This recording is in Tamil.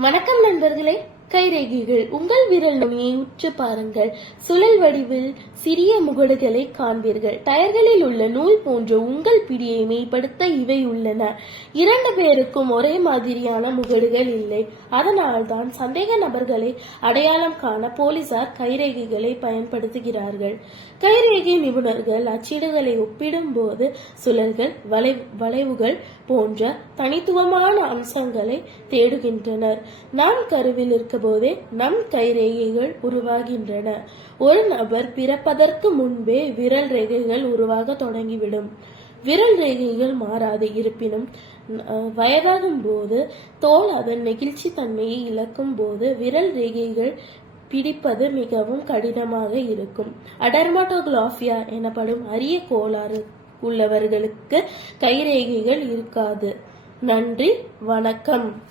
வணக்கம் நண்பர்களே. கைரேகைகள். உங்கள் விரல் நுனியை உற்று பாருங்கள். சுழல் வடிவில் சிறிய முகடுகளை காண்பீர்கள். டயர்களில் உள்ள நூல் போன்ற உங்கள் பிடியை மேம்படுத்த இவை உள்ளன. இரண்டு பேருக்கும் ஒரே மாதிரியான முகடுகள் இல்லை. அதனால்தான் சந்தேக நபர்களை அடையாளம் காண போலீசார் கைரேகைகளை பயன்படுத்துகிறார்கள். கைரேகை நிபுணர்கள் அச்சீடுகளை ஒப்பிடும்போது சுழல்கள் வளை வளைவுகள் போன்ற தனித்துவமான அம்சங்களை தேடுகின்றனர். நான் கருவில் இருக்கபோதே நம் கைரேகைகள் உருவாகின்றன. ஒரு நபர் பிறப்பதற்கு முன்பே விரல் ரேகைகள் உருவாக தொடங்கிவிடும். விரல் ரேகைகள் மாறாது. இருப்பினும் வயதாகும் போது தோல் அதன் நெகிழ்ச்சி தன்மையை இழக்கும் போது விரல் ரேகைகள் பிடிப்பது மிகவும் கடினமாக இருக்கும். அடர்மட்டோகிளாஃபியா எனப்படும் அரிய கோளாறு உள்ளவர்களுக்கு கைரேகைகள் இருக்காது. நன்றி. வணக்கம்.